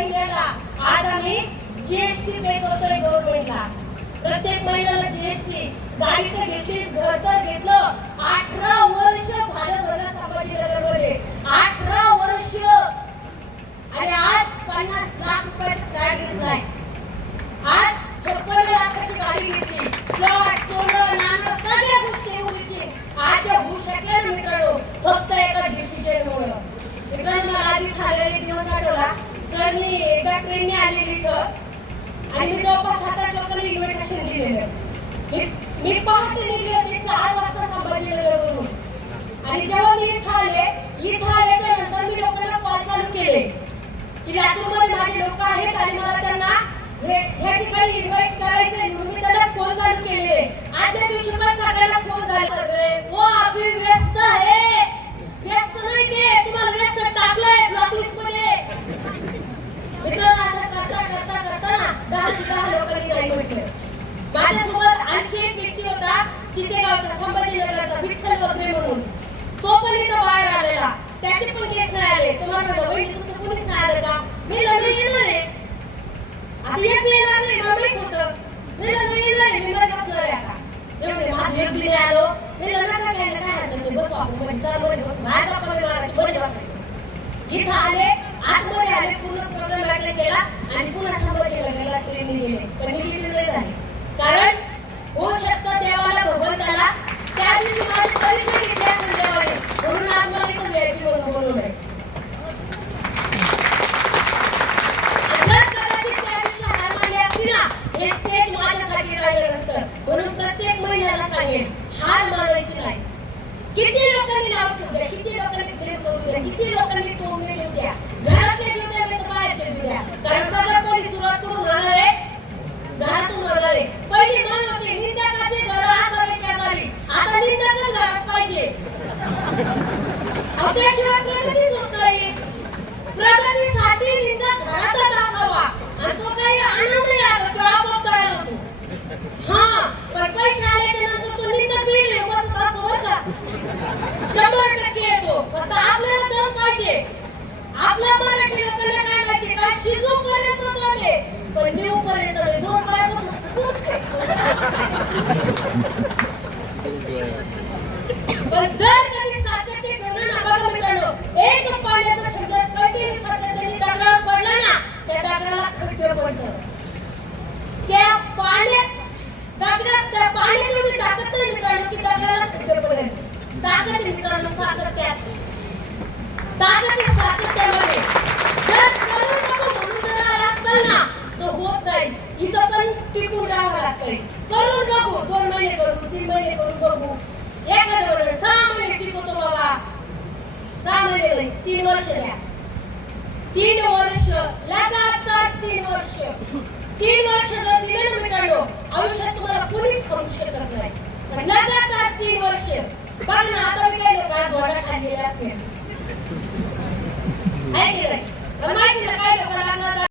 महिन्याला आज आम्ही जीएसटी पे करतोय गव्हर्नमेंटला. प्रत्येक महिन्याला जीएसटी. गाडी तर घेतली, घर तर घेतलं. 18 वर्ष भाडं भरलं संभाजीनगरमध्ये. 18 वर्ष. आणि आज 50 लाख रुपयाचा फ्लॅट घेतलाय. आज 56 लाखाची गाडी घेतली. प्लॉट, सोनं, नाणं सगळ्या गोष्टी येऊन येतील. आज होऊ शकल्या ना मित्रांनो, फक्त एका डिसिजनमुळे. मित्रांनो, मला आधी थांबलेले दिवस आठवला. सर, मी एकदा ट्रेनने आलेली इथं आणि मी जवळपास 7-8 लोकांना इन्व्हिटेशन दिलेलं. मी पहाटे निघले होते 4 वाजता संभाजीनगरवरून. आणि जेव्हा मी इथं आल्याच्या नंतर मी लोकांना कॉल चालू केले की लातूरमध्ये माझे लोक आहेत आणि मला त्यांना ह्या ठिकाणी इन्व्हाइट करायचंय म्हणून मी त्यांना फोन चालू केले. आजच्या दिवशी पण सगळ्यांना फोन झाले. वो अभी व्यस्त है. व्यस्त नाही ते, तुम्हाला व्यस्त टाकलंय ब्लॉक लिस्ट मध्ये. मित्रांनो, असं करता ना 10 लोकांनी नाही म्हटलं. माझ्यासोबत आणखी एक व्यक्ती होता चितेगावचा, संभाजीनगरचा, विठ्ठल वगैरे म्हणून. तो पण इथं बाहेर आलेला. त्याचे पण केस नाही आले. तुम्हाला म्हणलं, वहिनी तुमचं कोणीच नाही आलं का? मी लग्न येणार आहे. आता एक बी येणार नाही, मला माहित होतं. मी लग्न येणार आहे, मी मध्ये बसणार आहे. आता एवढे माझं एक बी नाही आलं. मी लग्न काय हरकत नाही, बसू आपण मध्ये. चला मध्ये बसू. बाहेर गप्पा मारायची, मध्ये बसायचं. इथं आले, आतमध्ये आले, पूर्ण प्रोग्राम अटेंड केला आणि पुन्हा संभाजीनगरला ट्रेनने गेले. पण निगेटिव्ह नाही झाले. कारण होऊ शकतं देवाला, भगवंताला त्या दिवशी माझी परीक्षा घेतली असेल देवाने, म्हणून आज मला इथं VIP म्हणून बोलवलंय. जर कदाचित त्या दिवशी हार मानली असती ना, हे स्टेज माझ्यासाठी राहिलं नसतं. म्हणून प्रत्येक महिन्याला सांगेल, हार मानायची नाही. किती लोकांनी नाव ठेवू द्या, किती लोकांनी प्रेम करू द्या, किती लोकांनी टोमणे देऊ द्या, घरातले देऊ द्या, नाही तर बाहेरचे देऊ द्या. कारण सगळ्यात पहिली सुरुवात करून होणार आहे घरातून होणार आहे. पहिली म्हण होती, निंदकाचे घर असावे शेजारी. आता निंदकच घरात पाहिजे. त्याशिवाय प्रगतीच होत नाही. प्रगतीसाठी निंदक घरातच असावा आणि तो काही आनंद यायचा, तो आपोआप तयार होतो. हा, पण पैसे आल्याच्या नंतर तो निंदक बी बसत असतो बरं का. 100% येतो. फक्त आपल्याला दम पाहिजे. आपल्या मराठी लोकांना काय माहिती का, शिजू पर्यंत दमे पण देऊ पर्यंत नाही. 2 पायापासून पण जर कधी सातत्य ठेवलं ना, बघा मित्रांनो, एक पाण्याचा थेंब कंटिन्यू सातत्याने दगडावर पडला ना, त्या दगडाला खड्डे पडतं. त्या पाण्यात त्या पाण्यात एवढी ताकद नाही मित्रांनो की दगडाला खड्डे पडेल. ताकद आहे मित्रांनो सातत्यात. ताकद आहे सातत्यामध्ये. जर करून बघू म्हणून जर आला असतं ना, तो होत नाही. इथं पण टिकून राहावं लागतंय. करून बघू, 2 महिने करू, 3 महिने करून बघू. एखाद्या वेळेस 6 महिने टिकवतो बाबा. 6 महिने नाही, 3 वर्ष द्या. 3 वर्ष लगातार 3 वर्ष. 3 वर्ष जर दिले ना मित्रांनो, आयुष्यात तुम्हाला कोणीच करू शकत नाही. लगातार 3 वर्ष. बघा ना, आता मी काही लोक आज जोडा खाल्लेले असते. आहे की नाही? माहिती ना, काय लोक